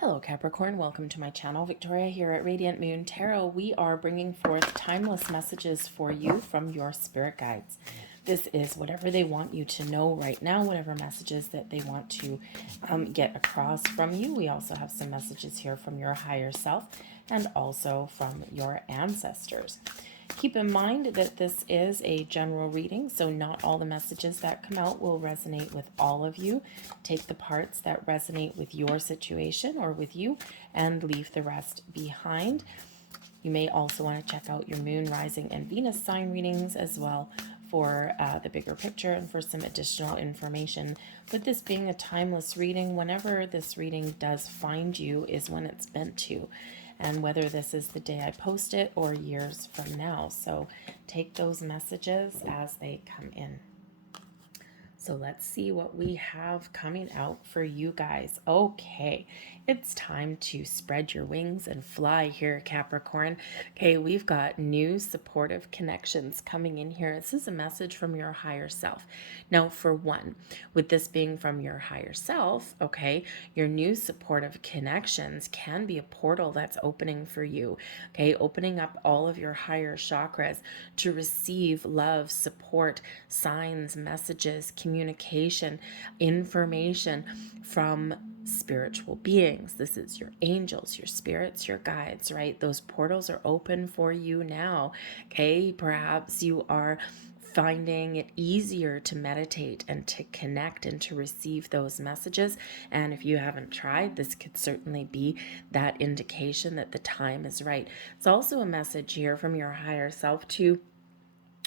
Hello Capricorn, welcome to my channel. Victoria here at Radiant Moon Tarot. We are bringing forth timeless messages for you from your spirit guides. This is whatever they want you to know right now, whatever messages that they want to get across from you. We also have some messages here from your higher self and also from your ancestors. Keep in mind that this is a general reading, so not all the messages that come out will resonate with all of you. Take the parts that resonate with your situation or with you and leave the rest behind. You may also want to check out your moon, rising, and Venus sign readings as well for the bigger picture and for some additional information. With this being a timeless reading, whenever this reading does find you is when it's meant to, and whether this is the day I post it or years from now. So take those messages as they come in. So let's see what we have coming out for you guys. Okay, it's time to spread your wings and fly here, Capricorn. Okay, we've got new supportive connections coming in here. This is a message from your higher self. Now, for one, with this being from your higher self, okay, your new supportive connections can be a portal that's opening for you. Okay, opening up all of your higher chakras to receive love, support, signs, messages, communication, information from spiritual beings. This is your angels, your spirits, your guides, right? Those portals are open for you now. Okay, perhaps you are finding it easier to meditate and to connect and to receive those messages. And if you haven't tried, this could certainly be that indication that the time is right. It's also a message here from your higher self to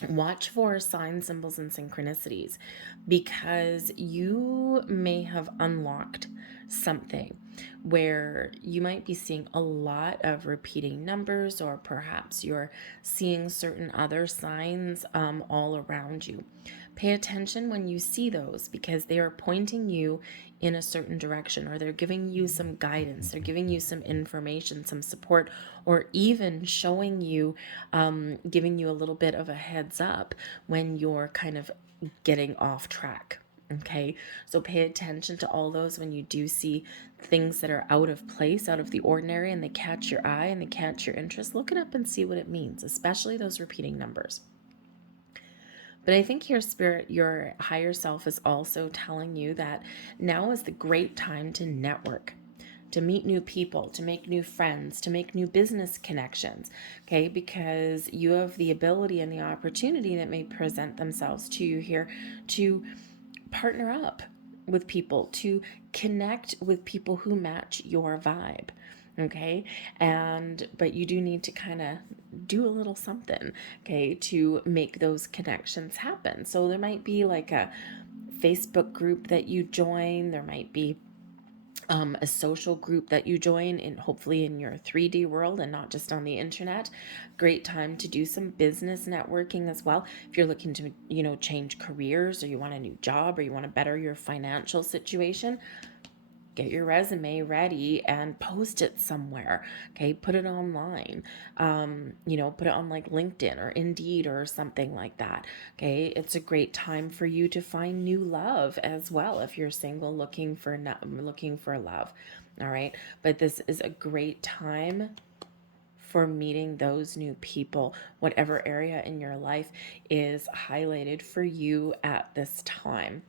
watch for signs, symbols, and synchronicities, because you may have unlocked something where you might be seeing a lot of repeating numbers, or perhaps you're seeing certain other signs all around you. Pay attention when you see those, because they are pointing you in a certain direction, or they're giving you some guidance, they're giving you some information, some support, or even showing you, giving you a little bit of a heads up when you're kind of getting off track. Okay, so pay attention to all those when you do see things that are out of place, out of the ordinary, and they catch your eye and they catch your interest. Look it up and see what it means, especially those repeating numbers. But I think your spirit, your higher self, is also telling you that now is the great time to network, to meet new people, to make new friends, to make new business connections, okay? Because you have the ability and the opportunity that may present themselves to you here to partner up with people, to connect with people who match your vibe. Okay, but you do need to kind of do a little something, okay, to make those connections happen. So there might be like a Facebook group that you join, there might be a social group that you join in, hopefully in your 3D world and not just on the internet. Great time to do some business networking as well. If you're looking to, change careers, or you want a new job, or you want to better your financial situation, get your resume ready and post it somewhere. Okay, put it online. Put it on like LinkedIn or Indeed or something like that. Okay, it's a great time for you to find new love as well if you're single, looking for love. All right, but this is a great time for meeting those new people, whatever area in your life is highlighted for you at this time.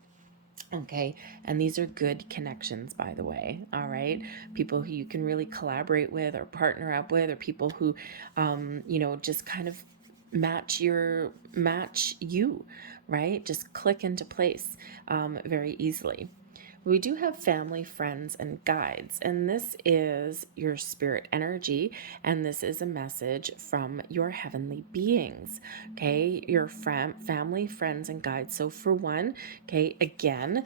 Okay, and these are good connections, by the way. All right, people who you can really collaborate with or partner up with, or people who, just kind of match you, right? Just click into place very easily. We do have family, friends, and guides, and this is your spirit energy, and this is a message from your heavenly beings, okay? Your family, friends, and guides. So for one, okay, again,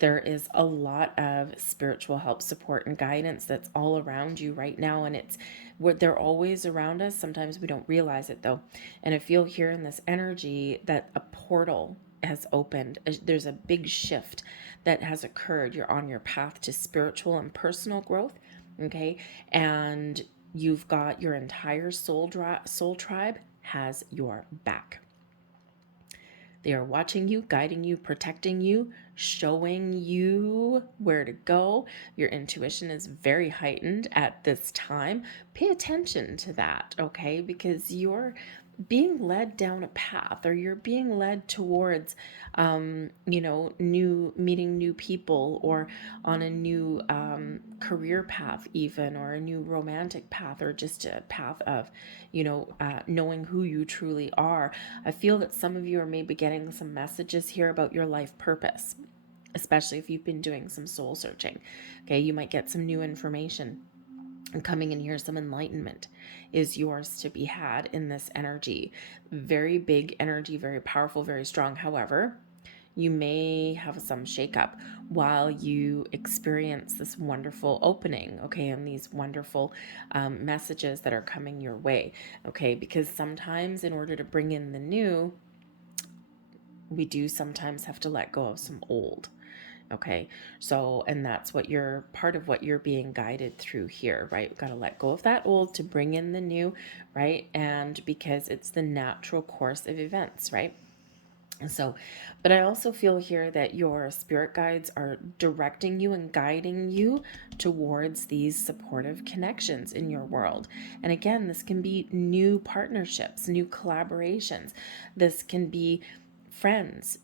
there is a lot of spiritual help, support, and guidance that's all around you right now, and they're always around us. Sometimes we don't realize it though, and I feel here in this energy that a portal has opened. There's a big shift that has occurred. You're on your path to spiritual and personal growth, okay? And you've got your entire soul tribe has your back. They are watching you, guiding you, protecting you, showing you where to go. Your intuition is very heightened at this time. Pay attention to that, okay? Because you're being led down a path, or you're being led towards meeting new people, or on a new career path even, or a new romantic path, or just a path of knowing who you truly are. I feel that some of you are maybe getting some messages here about your life purpose, especially if you've been doing some soul searching. Okay, you might get some new information, and coming in here, some enlightenment is yours to be had in this energy. Very big energy, very powerful, very strong. However, you may have some shakeup while you experience this wonderful opening, okay, and these wonderful messages that are coming your way, okay, because sometimes in order to bring in the new, we do sometimes have to let go of some old. Okay, so, and that's what you're, part of what you're being guided through here, right? We've got to let go of that old to bring in the new, right? And because it's the natural course of events, right? And so, but I also feel here that your spirit guides are directing you and guiding you towards these supportive connections in your world. And again, this can be new partnerships, new collaborations. This can be friends,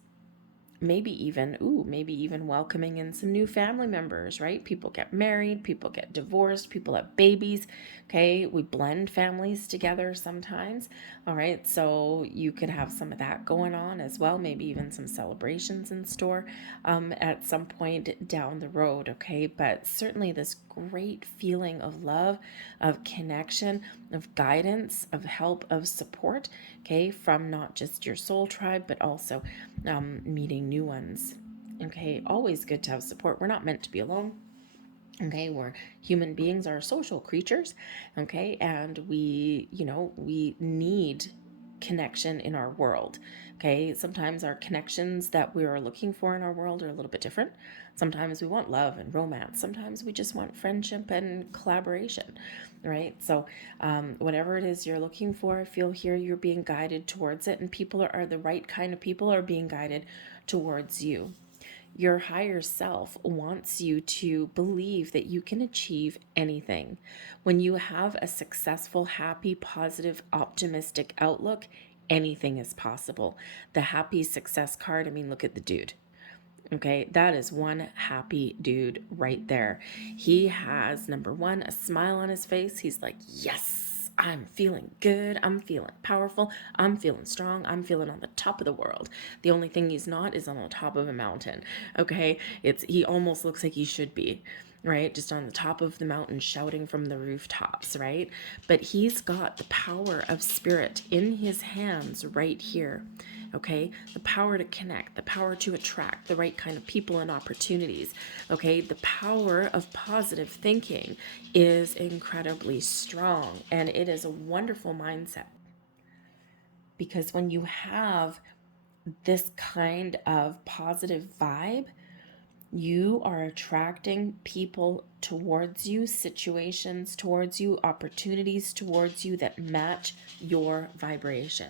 maybe even welcoming in some new family members, right? People get married, people get divorced, people have babies. Okay, we blend families together sometimes. All right, so you could have some of that going on as well, maybe even some celebrations in store at some point down the road. Okay, but certainly this great feeling of love, of connection, of guidance, of help, of support, okay, from not just your soul tribe, but also meeting new ones. Okay, always good to have support. We're not meant to be alone. Okay, we're human beings, are social creatures. Okay, and we need connection in our world. Okay, sometimes our connections that we are looking for in our world are a little bit different. Sometimes we want love and romance. Sometimes we just want friendship and collaboration, right? So whatever it is you're looking for, I feel here you're being guided towards it, and people are the right kind of people are being guided towards you. Your higher self wants you to believe that you can achieve anything. When you have a successful, happy, positive, optimistic outlook, anything is possible. The happy success card, I mean, look at the dude. Okay, that is one happy dude right there. He has, number one, a smile on his face. He's like, yes, I'm feeling good. I'm feeling powerful. I'm feeling strong. I'm feeling on the top of the world. The only thing he's not is on the top of a mountain. Okay, he almost looks like he should be, right? Just on the top of the mountain shouting from the rooftops, right? But he's got the power of spirit in his hands right here. Okay, the power to connect, the power to attract the right kind of people and opportunities. Okay, the power of positive thinking is incredibly strong, and it is a wonderful mindset, because when you have this kind of positive vibe, you are attracting people towards you, situations towards you, opportunities towards you that match your vibration.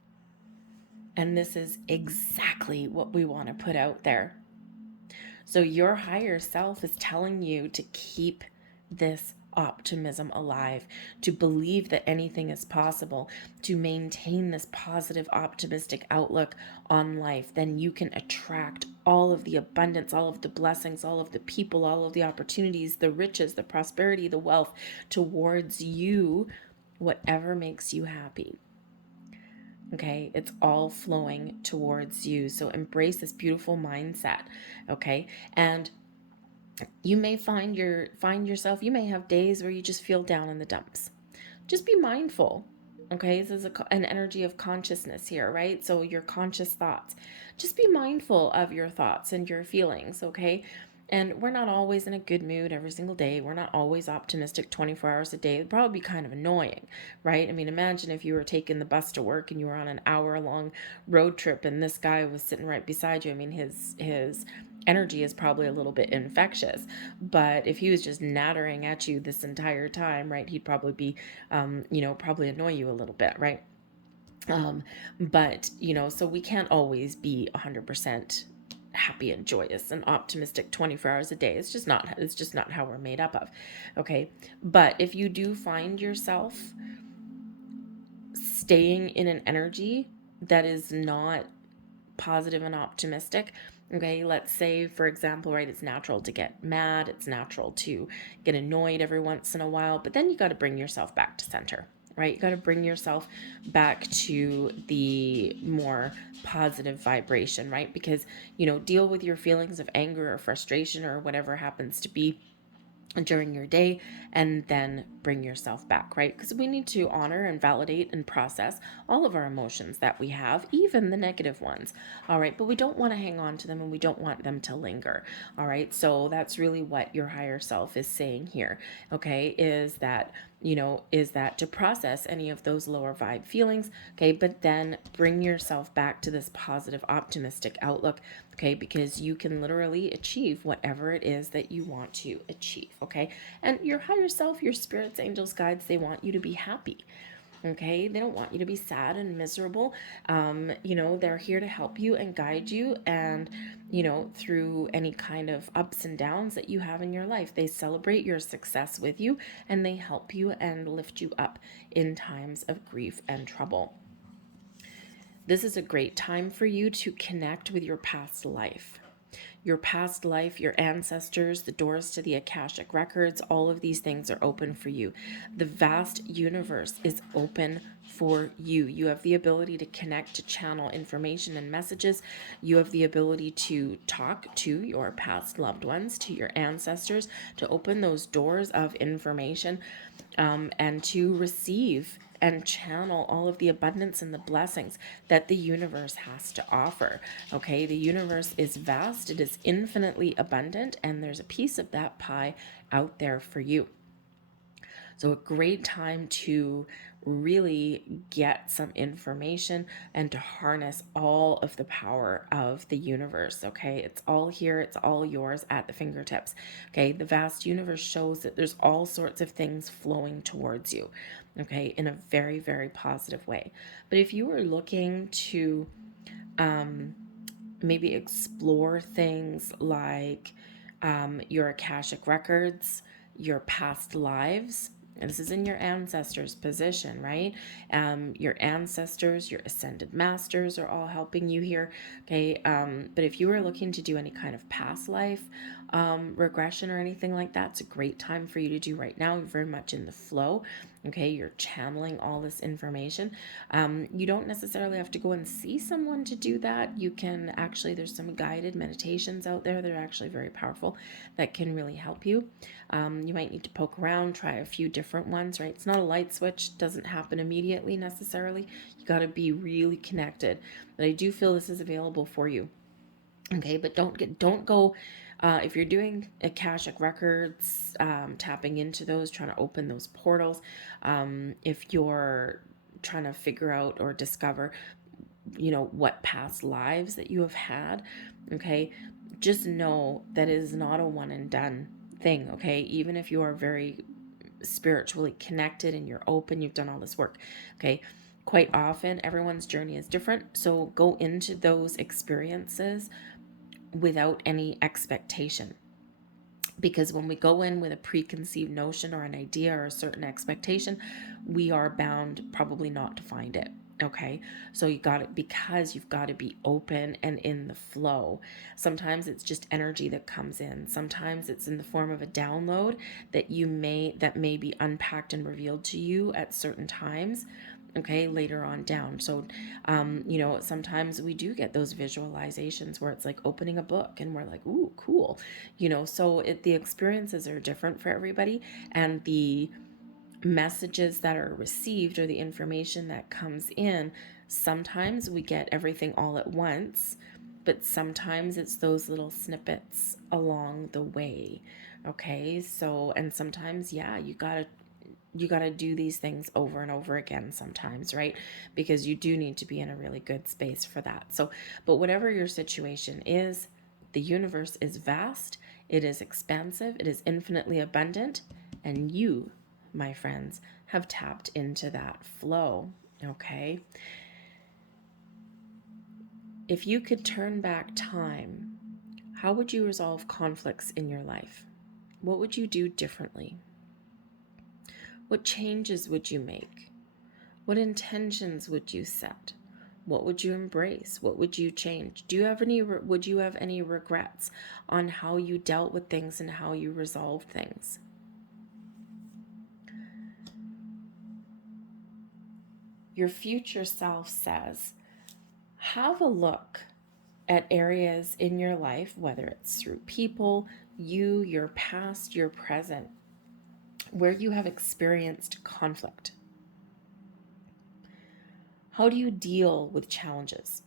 And this is exactly what we want to put out there. So your higher self is telling you to keep this optimism alive, to believe that anything is possible, to maintain this positive, optimistic outlook on life. Then you can attract all of the abundance, all of the blessings, all of the people, all of the opportunities, the riches, the prosperity, the wealth towards you, whatever makes you happy. Okay, it's all flowing towards you. So embrace this beautiful mindset. Okay, and you may find yourself, you may have days where you just feel down in the dumps. Just be mindful. Okay, this is an energy of consciousness here, right? So your conscious thoughts, just be mindful of your thoughts and your feelings. Okay, and we're not always in a good mood every single day. We're not always optimistic 24 hours a day. It'd probably be kind of annoying, right? I mean, imagine if you were taking the bus to work and you were on an hour-long road trip and this guy was sitting right beside you. I mean, his energy is probably a little bit infectious, but if he was just nattering at you this entire time, right, he'd probably be, probably annoy you a little bit, right? But, so we can't always be 100% happy and joyous and optimistic 24 hours a day. It's just not how we're made up of. Okay. But if you do find yourself staying in an energy that is not positive and optimistic, okay, let's say, for example, right, it's natural to get mad, it's natural to get annoyed every once in a while, but then you got to bring yourself back to center, right? You got to bring yourself back to the more positive vibration, right? Because, deal with your feelings of anger or frustration or whatever happens to be during your day, and then bring yourself back, right? Because we need to honor and validate and process all of our emotions that we have, even the negative ones. All right. But we don't want to hang on to them, and we don't want them to linger. All right. So that's really what your higher self is saying here. Okay. Is that to process any of those lower vibe feelings. Okay. But then bring yourself back to this positive, optimistic outlook. Okay. Because you can literally achieve whatever it is that you want to achieve. Okay. And your higher self, your spirits, angels, guides, they want you to be happy. Okay, they don't want you to be sad and miserable. They're here to help you and guide you, and through any kind of ups and downs that you have in your life. They celebrate your success with you, and they help you and lift you up in times of grief and trouble. This is a great time for you to connect with your past life. Your past life, your ancestors, the doors to the Akashic records, all of these things are open for you. The vast universe is open for you. You have the ability to connect, to channel information and messages. You have the ability to talk to your past loved ones, to your ancestors, to open those doors of information, and to receive and channel all of the abundance and the blessings that the universe has to offer. Okay, the universe is vast, it is infinitely abundant, and there's a piece of that pie out there for you. So, a great time to really get some information and to harness all of the power of the universe. Okay, it's all here, it's all yours at the fingertips. Okay, the vast universe shows that there's all sorts of things flowing towards you, okay, in a very, very positive way. But if you were looking to maybe explore things like your Akashic records, your past lives. And this is in your ancestors' position, right? Your ancestors, your ascended masters are all helping you here. Okay. But if you were looking to do any kind of past life regression or anything like that, it's a great time for you to do right now. You're very much in the flow. Okay, you're channeling all this information. You don't necessarily have to go and see someone to do that. You can actually, there's some guided meditations out there that are actually very powerful that can really help you. You might need to poke around, try a few different ones, right? It's not a light switch, doesn't happen immediately necessarily. You got to be really connected. But I do feel this is available for you. Okay, but don't go if you're doing Akashic records, tapping into those, trying to open those portals. If you're trying to figure out or discover, what past lives that you have had, okay, just know that it is not a one and done thing. Okay, even if you are very spiritually connected and you're open, you've done all this work. Okay, quite often everyone's journey is different, so go into those experiences without any expectation. Because when we go in with a preconceived notion or an idea or a certain expectation, we are bound probably not to find it. Okay, so you've got to be open and in the flow. Sometimes it's just energy that comes in. Sometimes it's in the form of a download that may be unpacked and revealed to you at certain times, okay, later on down. So sometimes we do get those visualizations where it's like opening a book and we're like, ooh, cool. So the experiences are different for everybody, and the messages that are received or the information that comes in, sometimes we get everything all at once, but sometimes it's those little snippets along the way. Okay, so, and sometimes, yeah, you got to do these things over and over again sometimes, right? Because you do need to be in a really good space for that. So, but whatever your situation is, the universe is vast, it is expansive, it is infinitely abundant, and you, my friends, have tapped into that flow. Okay. If you could turn back time, how would you resolve conflicts in your life? What would you do differently? What changes would you make? What intentions would you set? What would you embrace? What would you change? Would you have any regrets on how you dealt with things and how you resolved things? Your future self says, have a look at areas in your life, whether it's through people, you, your past, your present, where you have experienced conflict. How do you deal with challenges?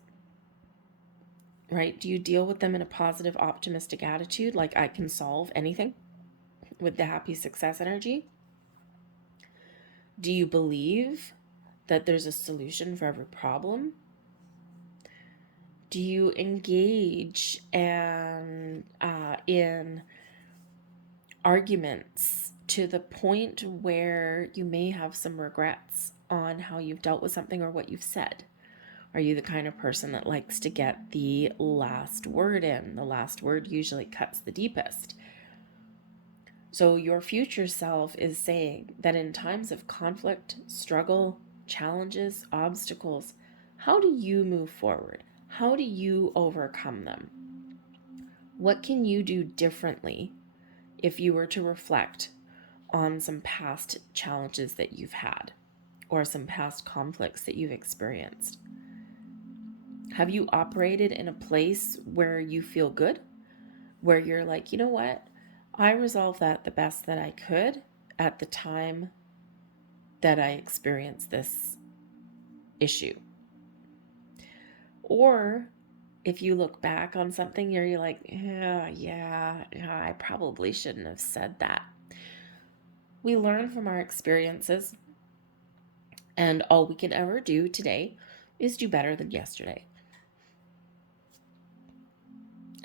Right? Do you deal with them in a positive, optimistic attitude, like I can solve anything with the happy success energy? Do you believe that there's a solution for every problem? Do you engage in arguments to the point where you may have some regrets on how you've dealt with something or what you've said? Are you the kind of person that likes to get the last word in? The last word usually cuts the deepest. So your future self is saying that in times of conflict, struggle, challenges, obstacles, how do you move forward? How do you overcome them? What can you do differently if you were to reflect on some past challenges that you've had or some past conflicts that you've experienced? Have you operated in a place where you feel good, where you're like, you know what? I resolved that the best that I could at the time that I experienced this issue? Or if you look back on something, you're like, yeah, I probably shouldn't have said that. We learn from our experiences, and all we can ever do today is do better than yesterday.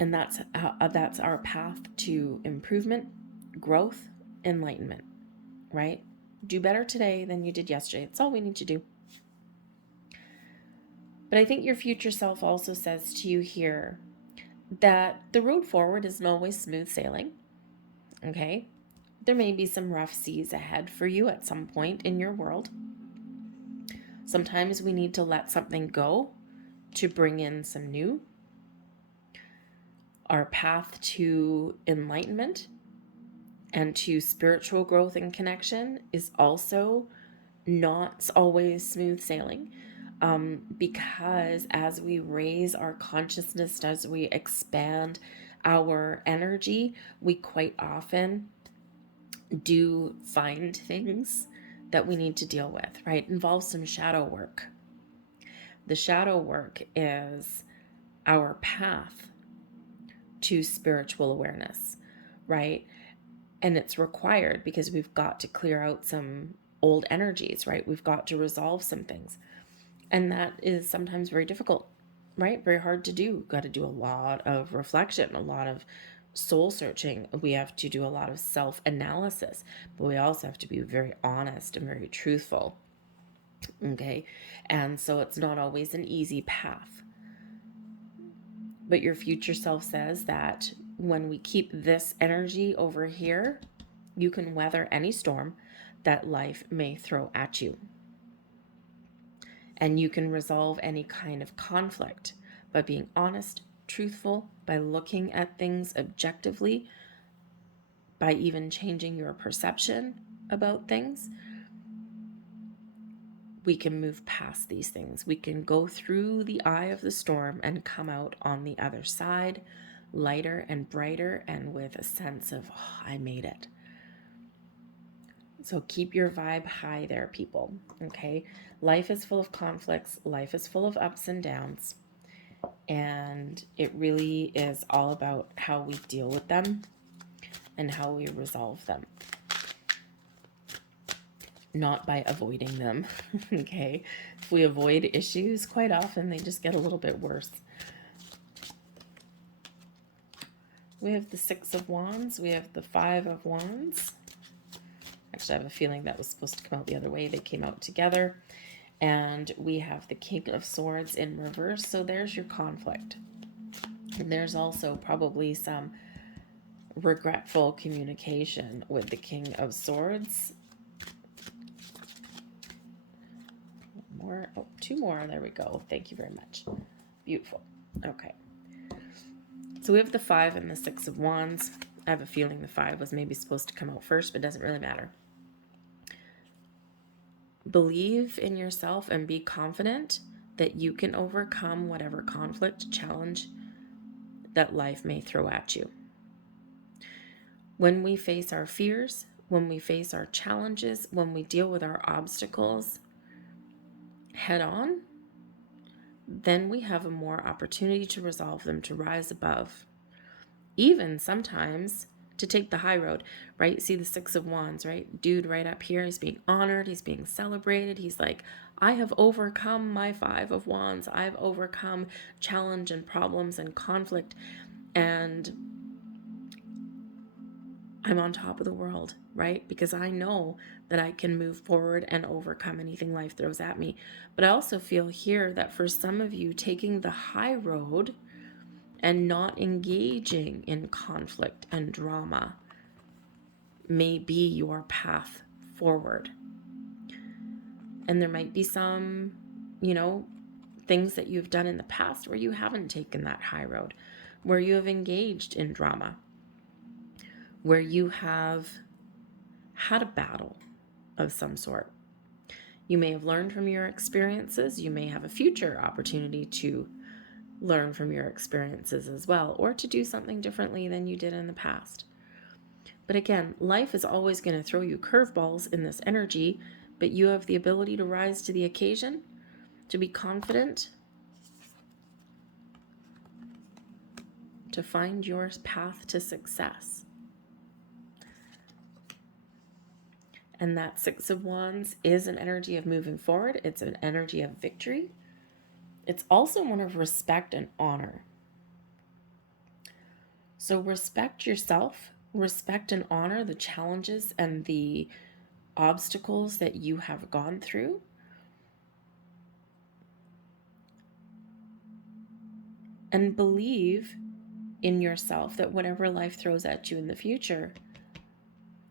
And that's our path to improvement, growth, enlightenment, right? Do better today than you did yesterday. That's all we need to do. But I think your future self also says to you here that the road forward isn't always smooth sailing, okay? There may be some rough seas ahead for you at some point in your world. Sometimes we need to let something go to bring in some new. Our path to enlightenment and to spiritual growth and connection is also not always smooth sailing, because as we raise our consciousness, as we expand our energy, we quite often do find things that we need to deal with, right? It involves some shadow work. The shadow work is our path to spiritual awareness, right? And it's required because we've got to clear out some old energies, right? We've got to resolve some things. And that is sometimes very difficult, right? Very hard to do. We've got to do a lot of reflection, a lot of soul searching. We have to do a lot of self-analysis, but we also have to be very honest and very truthful, okay? And so it's not always an easy path. But your future self says that when we keep this energy over here, you can weather any storm that life may throw at you. And you can resolve any kind of conflict by being honest, truthful, by looking at things objectively, by even changing your perception about things. We can move past these things. We can go through the eye of the storm and come out on the other side, lighter and brighter, and with a sense of, oh, I made it. So keep your vibe high there, people, okay? Life is full of conflicts. Life is full of ups and downs. And it really is all about how we deal with them and how we resolve them. Not by avoiding them, okay? If we avoid issues, quite often they just get a little bit worse. We have the Six of Wands. We have the Five of Wands. Actually, I have a feeling that was supposed to come out the other way. They came out together. And we have the King of Swords in reverse. So there's your conflict. And there's also probably some regretful communication with the King of Swords. More, oh, two more. There we go. Thank you very much. Beautiful. Okay. So we have the 5 and the 6 of Wands. I have a feeling the 5 was maybe supposed to come out first, but it doesn't really matter. Believe in yourself and be confident that you can overcome whatever conflict, challenge that life may throw at you. When we face our fears, when we face our challenges, when we deal with our obstacles head on, then we have a more opportunity to resolve them, to rise above. Even sometimes to take the high road, right? See the 6 of Wands, right? Dude right up here, he's being honored, he's being celebrated. He's like, I have overcome my 5 of Wands. I've overcome challenge and problems and conflict, and I'm on top of the world, right? Because I know that I can move forward and overcome anything life throws at me. But I also feel here that for some of you, taking the high road and not engaging in conflict and drama may be your path forward. And there might be some, things that you've done in the past where you haven't taken that high road, where you have engaged in drama, where you have had a battle of some sort. You may have learned from your experiences. You may have a future opportunity to learn from your experiences as well, or to do something differently than you did in the past. But again, life is always going to throw you curveballs in this energy, but you have the ability to rise to the occasion, to be confident, to find your path to success. And that 6 of Wands is an energy of moving forward. It's an energy of victory. It's also one of respect and honor. So respect yourself, respect and honor the challenges and the obstacles that you have gone through. And believe in yourself that whatever life throws at you in the future,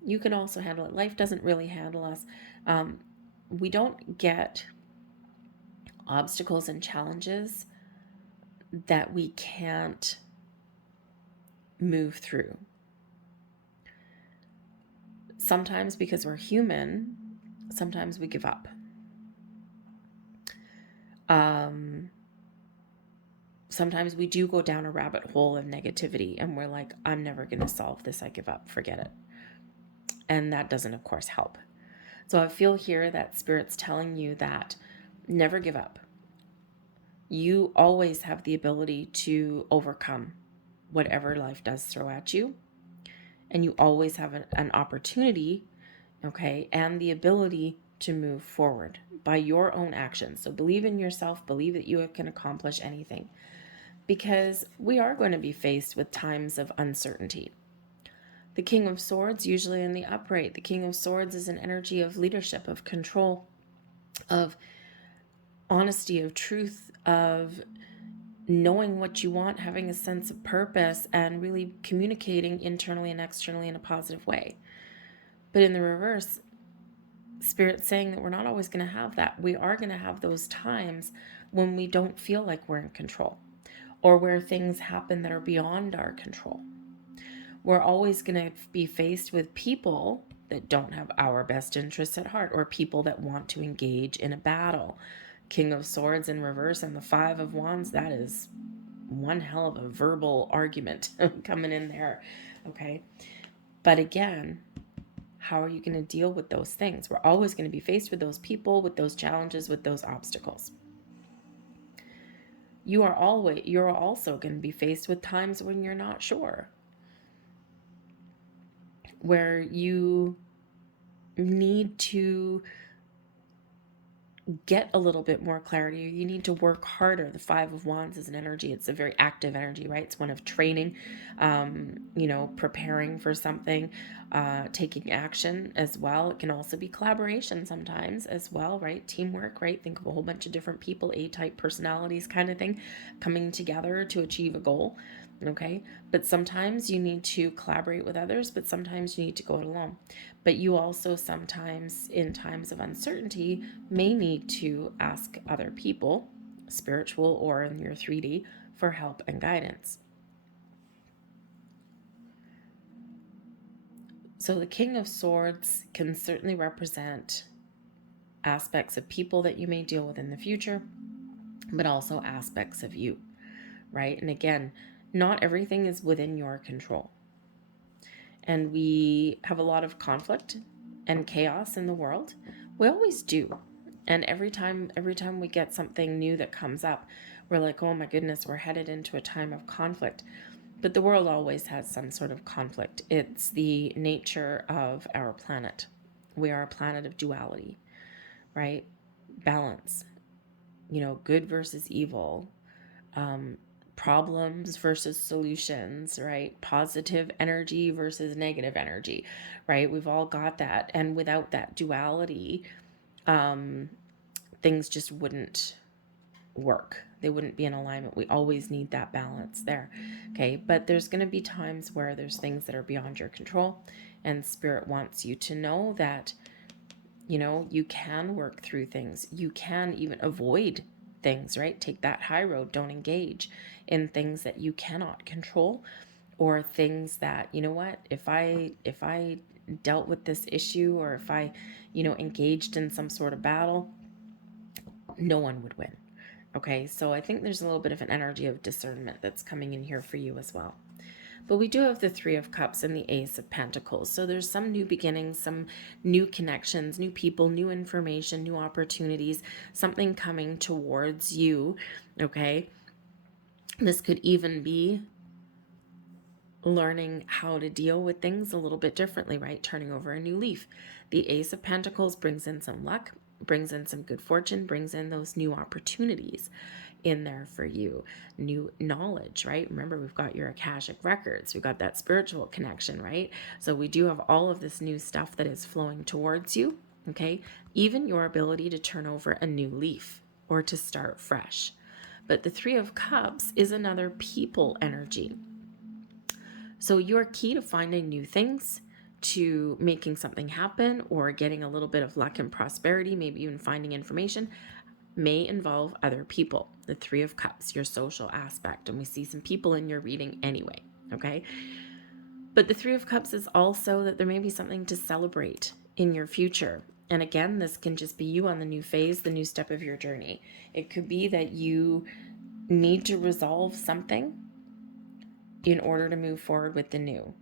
you can also handle it. Life doesn't really handle us. We don't get obstacles and challenges that we can't move through. Sometimes because we're human, sometimes we give up. Sometimes we do go down a rabbit hole of negativity and we're like, I'm never going to solve this. I give up, forget it. And that doesn't, of course, help. So I feel here that Spirit's telling you that never give up. You always have the ability to overcome whatever life does throw at you. And you always have an opportunity, okay, and the ability to move forward by your own actions. So believe in yourself, believe that you can accomplish anything. Because we are going to be faced with times of uncertainty. The King of Swords, usually in the upright, the King of Swords is an energy of leadership, of control, of honesty, of truth, of knowing what you want, having a sense of purpose, and really communicating internally and externally in a positive way. But in the reverse, Spirit's saying that we're not always going to have that. We are going to have those times when we don't feel like we're in control, or where things happen that are beyond our control. We're always going to be faced with people that don't have our best interests at heart, or people that want to engage in a battle. King of Swords in reverse and the 5 of Wands, that is one hell of a verbal argument coming in there, okay? But again, how are you going to deal with those things? We're always going to be faced with those people, with those challenges, with those obstacles. You're also going to be faced with times when you're not sure, where you need to get a little bit more clarity, or you need to work harder. The Five of Wands is an energy. It's a very active energy, right? It's one of training, preparing for something, taking action as well. It can also be collaboration sometimes as well, right? Teamwork, right? Think of a whole bunch of different people, A-type personalities kind of thing, coming together to achieve a goal. Okay, but sometimes you need to collaborate with others, but sometimes you need to go it alone. But you also sometimes, in times of uncertainty, may need to ask other people, spiritual or in your 3D, for help and guidance. So the King of Swords can certainly represent aspects of people that you may deal with in the future, but also aspects of you, right? And again, not everything is within your control. And we have a lot of conflict and chaos in the world. We always do. And every time we get something new that comes up, we're like, oh my goodness, we're headed into a time of conflict. But the world always has some sort of conflict. It's the nature of our planet. We are a planet of duality, right? Balance, good versus evil, problems versus solutions, right? Positive energy versus negative energy, right? We've all got that. And without that duality, things just wouldn't work. They wouldn't be in alignment. We always need that balance there. Okay. But there's going to be times where there's things that are beyond your control, and Spirit wants you to know that, you can work through things. You can even avoid things, right? Take that high road. Don't engage in things that you cannot control, or things that, if I dealt with this issue, or if I, engaged in some sort of battle, no one would win. Okay, so I think there's a little bit of an energy of discernment that's coming in here for you as well. But we do have the Three of Cups and the Ace of Pentacles. So there's some new beginnings, some new connections, new people, new information, new opportunities, something coming towards you, okay? This could even be learning how to deal with things a little bit differently, right? Turning over a new leaf. The Ace of Pentacles brings in some luck, brings in some good fortune, brings in those new opportunities in there for you, new knowledge, right? Remember, we've got your Akashic records, we've got that spiritual connection, right? So we do have all of this new stuff that is flowing towards you, okay? Even your ability to turn over a new leaf or to start fresh. But the Three of Cups is another people energy. So you're key to finding new things, to making something happen, or getting a little bit of luck and prosperity, maybe even finding information, may involve other people. The Three of Cups, your social aspect. And we see some people in your reading anyway, okay? But the Three of Cups is also that there may be something to celebrate in your future. And again, this can just be you on the new phase, the new step of your journey. It could be that you need to resolve something in order to move forward with the new.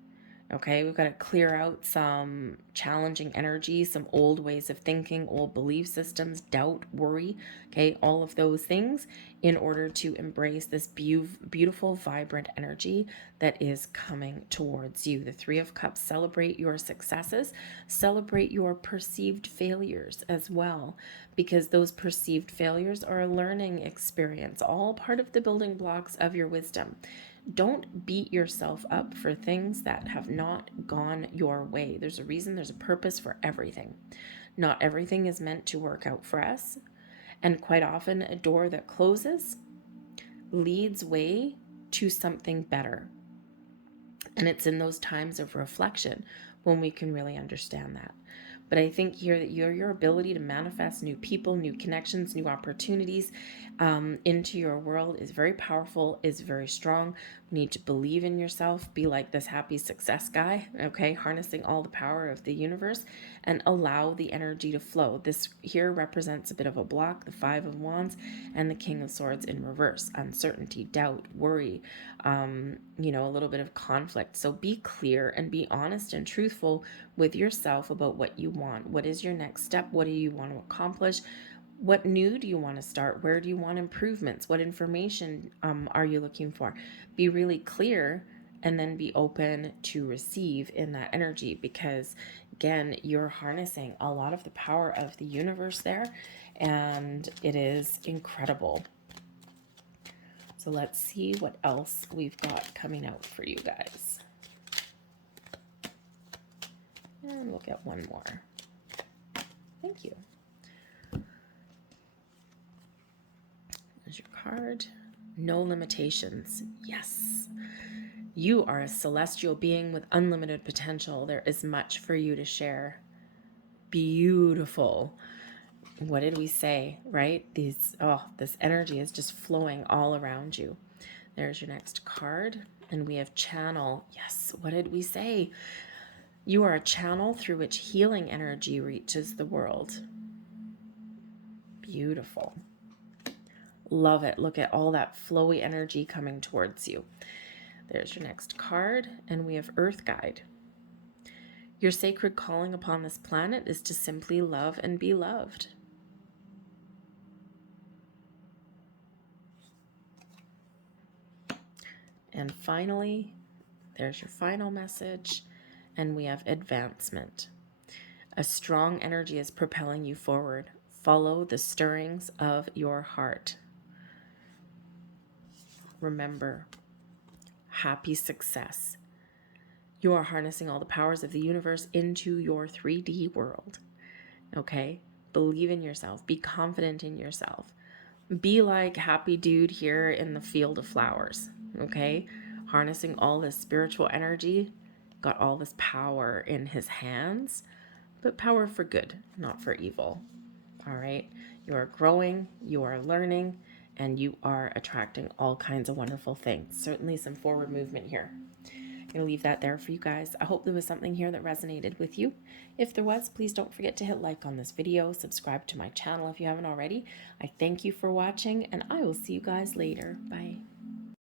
Okay, we've got to clear out some challenging energy, some old ways of thinking, old belief systems, doubt, worry, okay, all of those things in order to embrace this beautiful, vibrant energy that is coming towards you. The Three of Cups, celebrate your successes, celebrate your perceived failures as well, because those perceived failures are a learning experience, all part of the building blocks of your wisdom. Don't beat yourself up for things that have not gone your way. There's a reason, there's a purpose for everything. Not everything is meant to work out for us. And quite often, a door that closes leads way to something better. And it's in those times of reflection when we can really understand that. But I think here that your ability to manifest new people, new connections, new opportunities into your world is very powerful, is very strong. You need to believe in yourself, be like this happy success guy, okay? Harnessing all the power of the universe and allow the energy to flow. This here represents a bit of a block, the Five of Wands and the King of Swords in reverse. Uncertainty, doubt, worry, a little bit of conflict. So be clear and be honest and truthful with yourself about what you want. What is your next step? What do you want to accomplish? What new do you want to start? Where do you want improvements? What information are you looking for? Be really clear and then be open to receive in that energy, because again, you're harnessing a lot of the power of the universe there, and it is incredible. So let's see what else we've got coming out for you guys. And we'll get one more. Thank you. There's your card. No limitations. Yes. You are a celestial being with unlimited potential. There is much for you to share. Beautiful. What did we say, right? This energy is just flowing all around you. There's your next card. And we have channel. Yes. What did we say? You are a channel through which healing energy reaches the world. Beautiful. Love it. Look at all that flowy energy coming towards you. There's your next card, and we have Earth Guide. Your sacred calling upon this planet is to simply love and be loved. And finally, there's your final message, and we have advancement. A strong energy is propelling you forward. Follow the stirrings of your heart. Remember, happy success. You are harnessing all the powers of the universe into your 3D world. Okay? Believe in yourself. Be confident in yourself. Be like happy dude here in the field of flowers. Okay? Harnessing all this spiritual energy. Got all this power in his hands. But power for good, not for evil. All right? You are growing. You are learning. And you are attracting all kinds of wonderful things. Certainly some forward movement here. I'm going to leave that there for you guys. I hope there was something here that resonated with you. If there was, please don't forget to hit like on this video. Subscribe to my channel if you haven't already. I thank you for watching, and I will see you guys later. Bye.